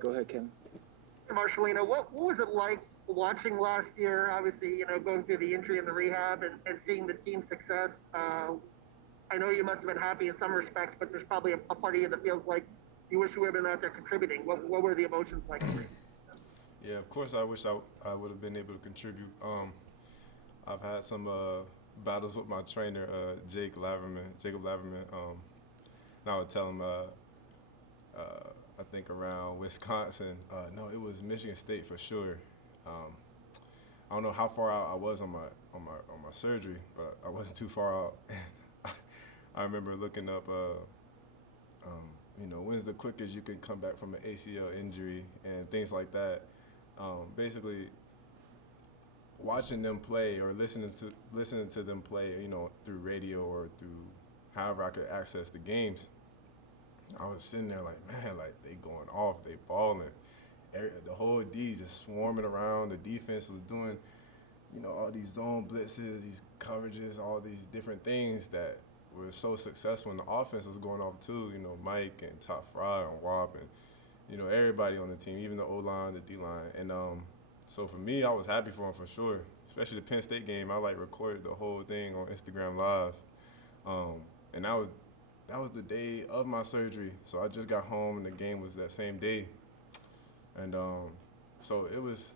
Go ahead, Kevin. Marcelino, what was it like watching last year? Obviously, going through the injury and the rehab and seeing the team's success. I know you must have been happy in some respects, but there's probably a part of you that feels like you wish you would have been out there contributing. What were the emotions like for you? Yeah, of course, I wish I would have been able to contribute. I've had some battles with my trainer, Jacob Laverman. And I would tell him, I think around Wisconsin. No, it was Michigan State for sure. Um, I don't know how far out I was on my surgery, but I wasn't too far out. I remember looking up, when's the quickest you can come back from an ACL injury and things like that. Basically, watching them play or listening to them play, through radio or through however I could access the games. I was sitting there like, man, like they going off, they balling. The whole D just swarming around. The defense was doing, all these zone blitzes, these coverages, all these different things that were so successful. And the offense was going off too. Mike and Top Fry and Wop and everybody on the team, even the O line, the D line, and so for me, I was happy for him for sure. Especially the Penn State game, I recorded the whole thing on Instagram Live, and that was the day of my surgery. So I just got home, and the game was that same day, and so it was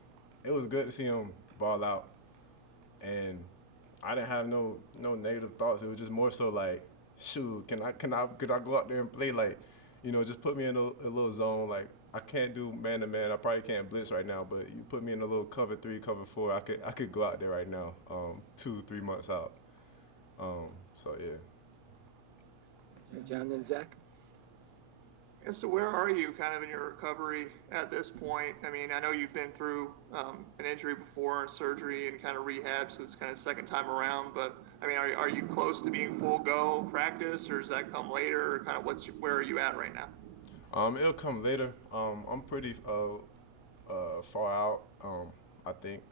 good to see him ball out, and I didn't have no negative thoughts. It was just more so like, shoot, could I go out there and play like, just put me in a little zone. Like I can't do man to man. I probably can't blitz right now, but you put me in a little cover 3, cover 4. I could go out there right now, 2, 3 months out. So yeah. John, then Zach. And so, where are you kind of in your recovery at this point? I mean, I know you've been through an injury before, surgery, and kind of rehab, so it's kind of second time around. But I mean, are you close to being full go practice, or does that come later? Or kind of where are you at right now? It'll come later. I'm pretty far out. I think.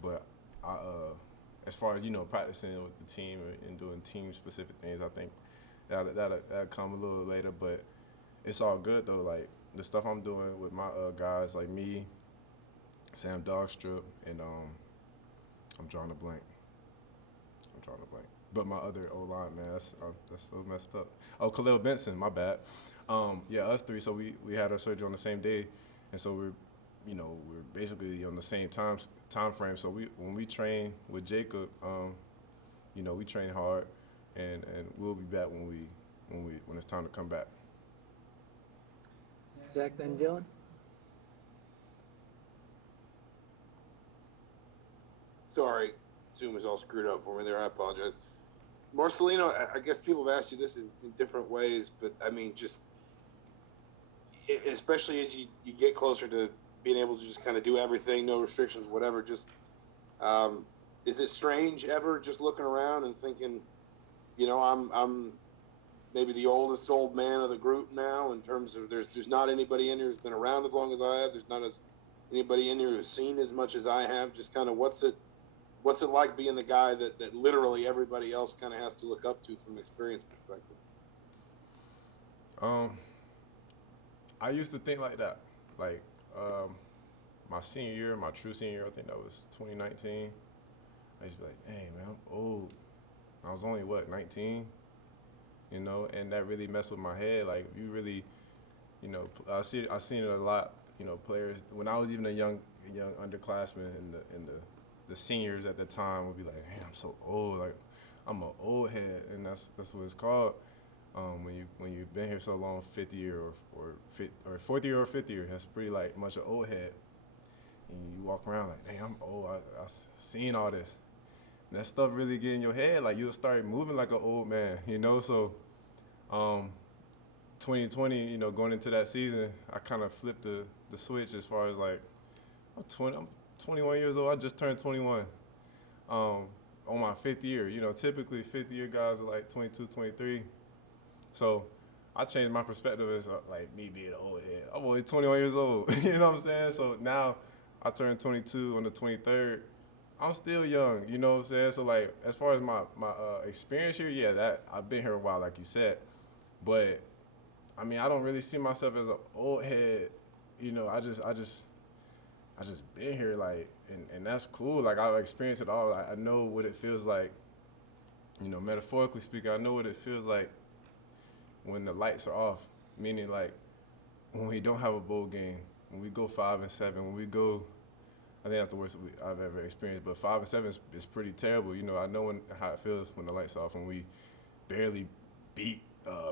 But as far as practicing with the team and doing team specific things, I think that'll come a little later. But it's all good though. Like the stuff I'm doing with my guys, like me, Sam Dogstrip, and I'm drawing a blank. I'm drawing a blank. But my other O line, man, that's so messed up. Oh, Khalil Benson, my bad. Yeah, us three. So we had our surgery on the same day, and so we're basically on the same time frame. So when we train with Jacob, we train hard, and we'll be back when it's time to come back. Zach, then Dylan. Sorry, Zoom is all screwed up for me there. I apologize. Marcelino, I guess people have asked you this in different ways, but I mean, just especially as you get closer to being able to just kind of do everything, no restrictions, whatever. Just is it strange ever just looking around and thinking, I'm maybe the oldest old man of the group now in terms of there's not anybody in here who's been around as long as I have. There's not anybody in here who's seen as much as I have. Just kind of what's it like being the guy that literally everybody else kind of has to look up to from an experience perspective? I used to think like that. Like my senior year, my true senior year, I think that was 2019. I used to be like, dang, man, I'm old. I was only, 19? And that really messed with my head. Like, you really, I seen it a lot, players. When I was even a young underclassman and the seniors at the time would be like, man, I'm so old. Like, I'm an old head, and that's what it's called. When you've been here so long, fifth year or fourth year or fifth year, that's pretty like much an old head. And you walk around like, dang, I'm old. I seen all this. And that stuff really get in your head. Like you'll start moving like an old man, So, 2020, going into that season, I kind of flipped the switch as far as like, I'm 21 years old. I just turned 21. On my fifth year, typically fifth year guys are like 22, 23. So I changed my perspective as like me being an old head. I'm only 21 years old, you know what I'm saying? So now I turned 22 on the 23rd. I'm still young, you know what I'm saying? So like as far as my experience here, yeah, that I've been here a while, like you said. But I mean, I don't really see myself as an old head. You know, I just been here, like, and that's cool. Like, I've experienced it all. I know what it feels like. You know, metaphorically speaking, I know what it feels like when the lights are off. Meaning, like, when we don't have a bowl game, when we go 5-7, when we go, I think that's the worst I've ever experienced. But 5-7 is pretty terrible. You know, I know how it feels when the lights are off, when we barely beat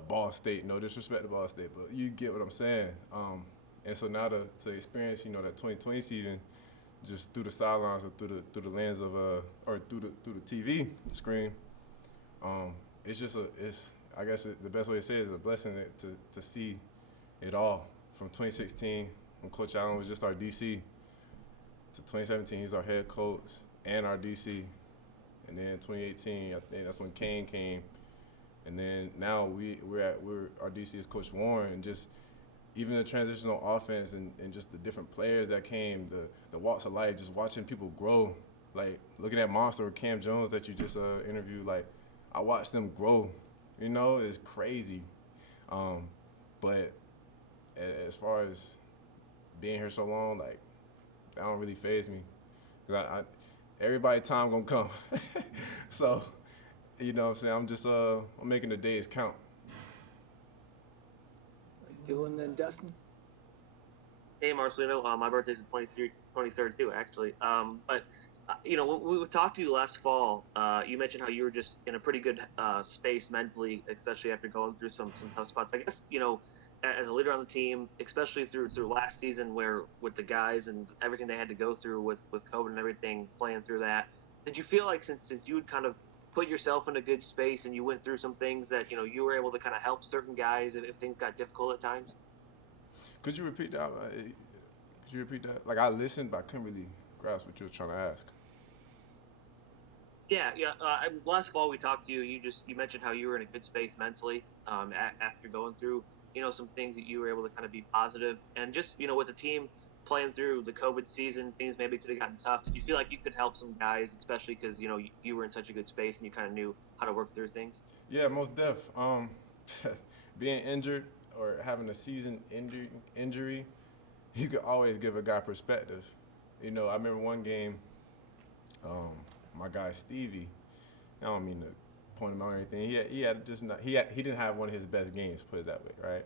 Ball State. No disrespect to Ball State, but you get what I'm saying. And so now to experience, you know, that 2020 season, just through the sidelines or through the lens of or through the TV screen, it's just I guess the best way to say it is a blessing to see it all from 2016 when Coach Allen was just our DC to 2017 he's our head coach and our DC, and then 2018 I think that's when Kane came, and then now our DC is Coach Warren, and just even the transitional offense and just the different players that came, the walks of life, just watching people grow, like looking at Monster or Cam Jones that you just interviewed, like I watched them grow, you know, it's crazy. But as far as being here so long, like that don't really faze me, 'cause everybody time gonna come. So, you know what I'm saying, I'm just I'm making the days count. Dylan and Dustin. Hey, Marcelino. My birthday's the 23rd too, actually. But you know, when we talked to you last fall, you mentioned how you were just in a pretty good space mentally, especially after going through some tough spots. I guess, you know, as a leader on the team, especially through last season, where with the guys and everything they had to go through with COVID and everything, playing through that, did you feel like since you had kind of put yourself in a good space and you went through some things that, you know, you were able to kind of help certain guys if things got difficult at times? Could you repeat that? Like, I listened, but I couldn't really grasp what you were trying to ask. Yeah. Last fall we talked to you. You mentioned how you were in a good space mentally after going through, you know, some things that you were able to kind of be positive, and just, you know, with the team playing through the COVID season, things maybe could have gotten tough. Did you feel like you could help some guys, especially because, you know, you were in such a good space and you kind of knew how to work through things? Yeah, most def. Being injured or having a season injury, you could always give a guy perspective. You know, I remember one game, my guy Stevie, I don't mean to point him out or anything. He didn't have one of his best games, put it that way, right?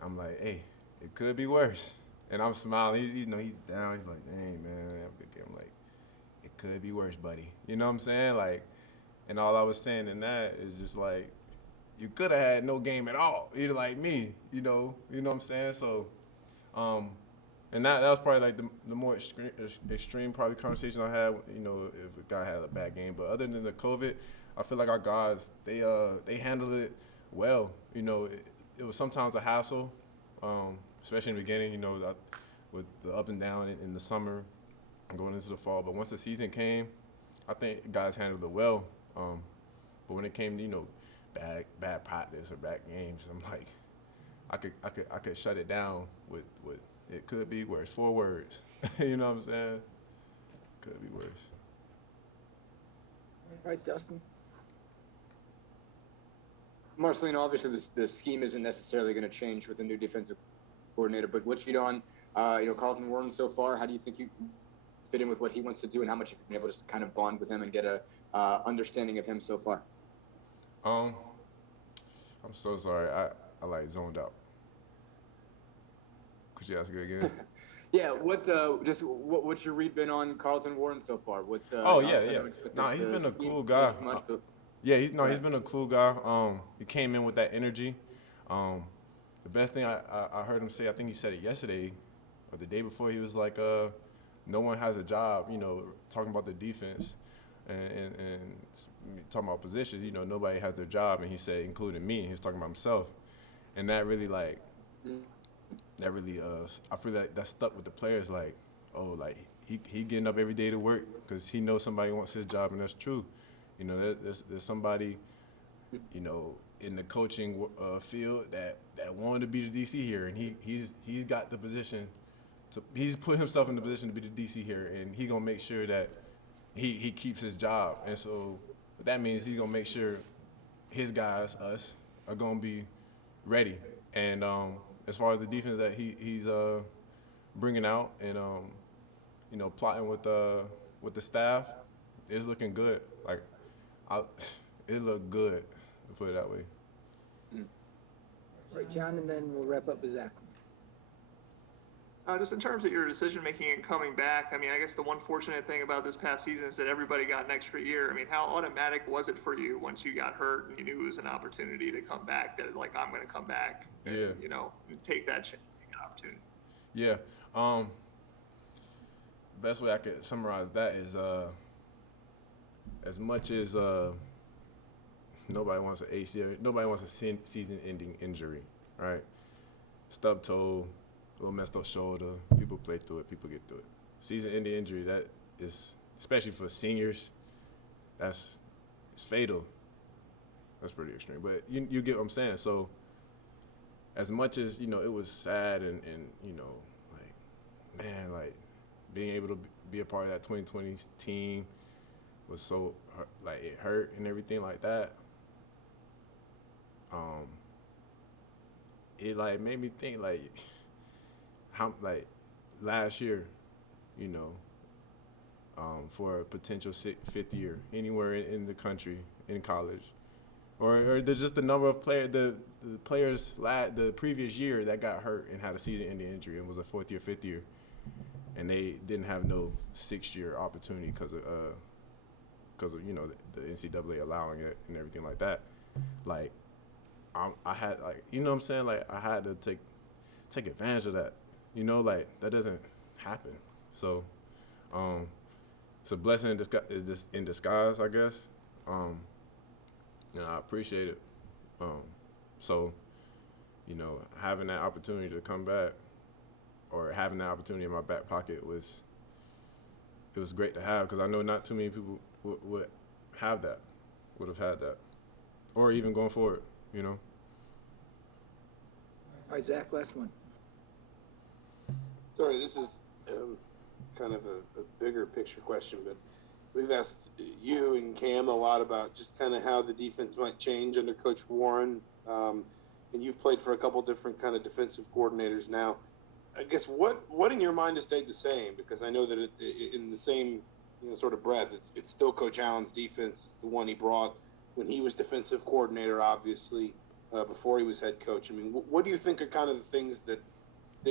I'm like, hey, it could be worse. And I'm smiling. He's down. He's like, dang, man, have a good game. I'm like, it could be worse, buddy. You know what I'm saying? Like, and all I was saying in that is just like, you could have had no game at all. Either like me, you know what I'm saying? So, and that was probably like the more extreme probably conversation I had, you know, if a guy had a bad game. But other than the COVID, I feel like our guys, they handled it well. You know, it was sometimes a hassle, especially in the beginning, you know, with the up and down in the summer and going into the fall. But once the season came, I think guys handled it well. But when it came to, you know, bad practice or bad games, I'm like, I could shut it down with it could be worse. 4 words. You know what I'm saying? Could be worse. All right, Dustin. Marcelino, obviously the scheme isn't necessarily going to change with the new defensive coordinator, but what you on, Carlton Warren so far, how do you think you fit in with what he wants to do, and how much you've been able to kind of bond with him and get a understanding of him so far? I'm so sorry. I like zoned out. Could you ask it again? Yeah. What's your read been on Carlton Warren so far? Yeah. Nah, he's been a cool guy. He's been a cool guy. He came in with that energy. The best thing I heard him say, I think he said it yesterday or the day before, he was like, no one has a job, you know, talking about the defense and talking about positions, you know, nobody has their job. And he said, including me, he was talking about himself. And that really I feel like that stuck with the players, like, oh, like he getting up every day to work because he knows somebody wants his job, and that's true. You know, there's somebody, you know, in the coaching field that wanted to be the DC here, and he's got the position he's put himself in the position to be the DC here, and he gonna make sure that he keeps his job. And so that means he's gonna make sure his guys, us, are gonna be ready. And as far as the defense that he's bringing out and plotting with the staff, it's looking good. Like, it looked good, to put it that way. All right, John, and then we'll wrap up with Zach. Just in terms of your decision making and coming back, I mean, I guess the one fortunate thing about this past season is that everybody got an extra year. I mean, how automatic was it for you once you got hurt and you knew it was an opportunity to come back? That like, I'm going to come back, and, and take that chance, take an opportunity. Yeah. Best way I could summarize that is as much as nobody wants an ACL, nobody wants a season-ending injury, right? Stub toe, a little messed up shoulder. People play through it. People get through it. Season-ending injury, that is, especially for seniors, it's fatal. That's pretty extreme. But you get what I'm saying. So as much as, it was sad and like, man, like being able to be a part of that 2020 team was so, like, it hurt and everything like that. It like made me think like how like last year, for a potential fifth year anywhere in the country in college, or just the number of players the players the previous year that got hurt and had a season-ending injury and was a fourth year, fifth year, and they didn't have no 6-year opportunity because of the NCAA allowing it and everything like that. Like I had like what I'm saying, like I had to take advantage of that. Like that doesn't happen. So it's a blessing in disguise, I guess. I appreciate it. So having that opportunity to come back or having that opportunity in my back pocket was great to have, because I know not too many people would have had that, or even going forward, All right, Zach, last one. Sorry, this is kind of a bigger picture question, but we've asked you and Cam a lot about just kind of how the defense might change under Coach Warren, and you've played for a couple different kind of defensive coordinators now. I guess what in your mind has stayed the same? Because I know that in the same sort of breath, it's still Coach Allen's defense. It's the one he brought when he was defensive coordinator, obviously, before he was head coach. I mean, what do you think are kind of the things that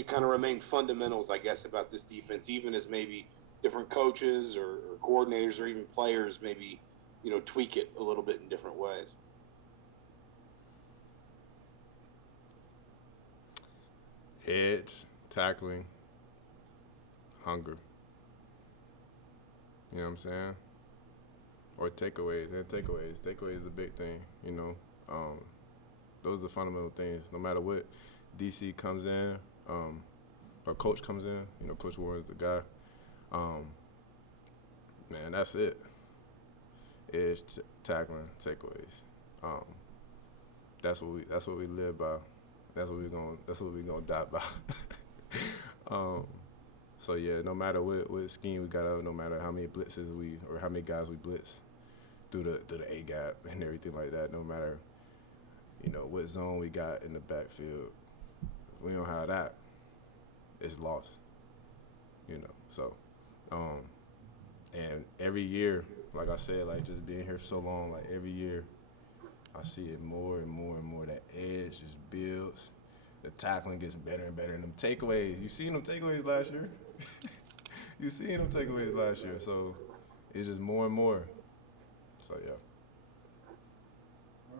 kind of remain fundamentals, I guess, about this defense, even as maybe different coaches or coordinators or even players maybe, tweak it a little bit in different ways? Edge, tackling, hunger. You know what I'm saying? Or takeaways. And takeaways is the big thing, Those are the fundamental things. No matter what DC comes in, or coach comes in, Coach Warren's the guy. Man, that's it. Edge, tackling, takeaways. That's what we live by. That's what we're gonna die by. So yeah, no matter what scheme we got out, no matter how many blitzes or how many guys we blitz through the A gap and everything like that, no matter what zone we got in the backfield, if we don't have that, it's lost. So and every year, like I said, like just being here for so long, like every year I see it more and more and more. That edge just builds. The tackling gets better and better. And them takeaways, you seen them takeaways last year? So it's just more and more. So, yeah.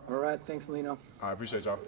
All right, thanks, Lino. I appreciate y'all.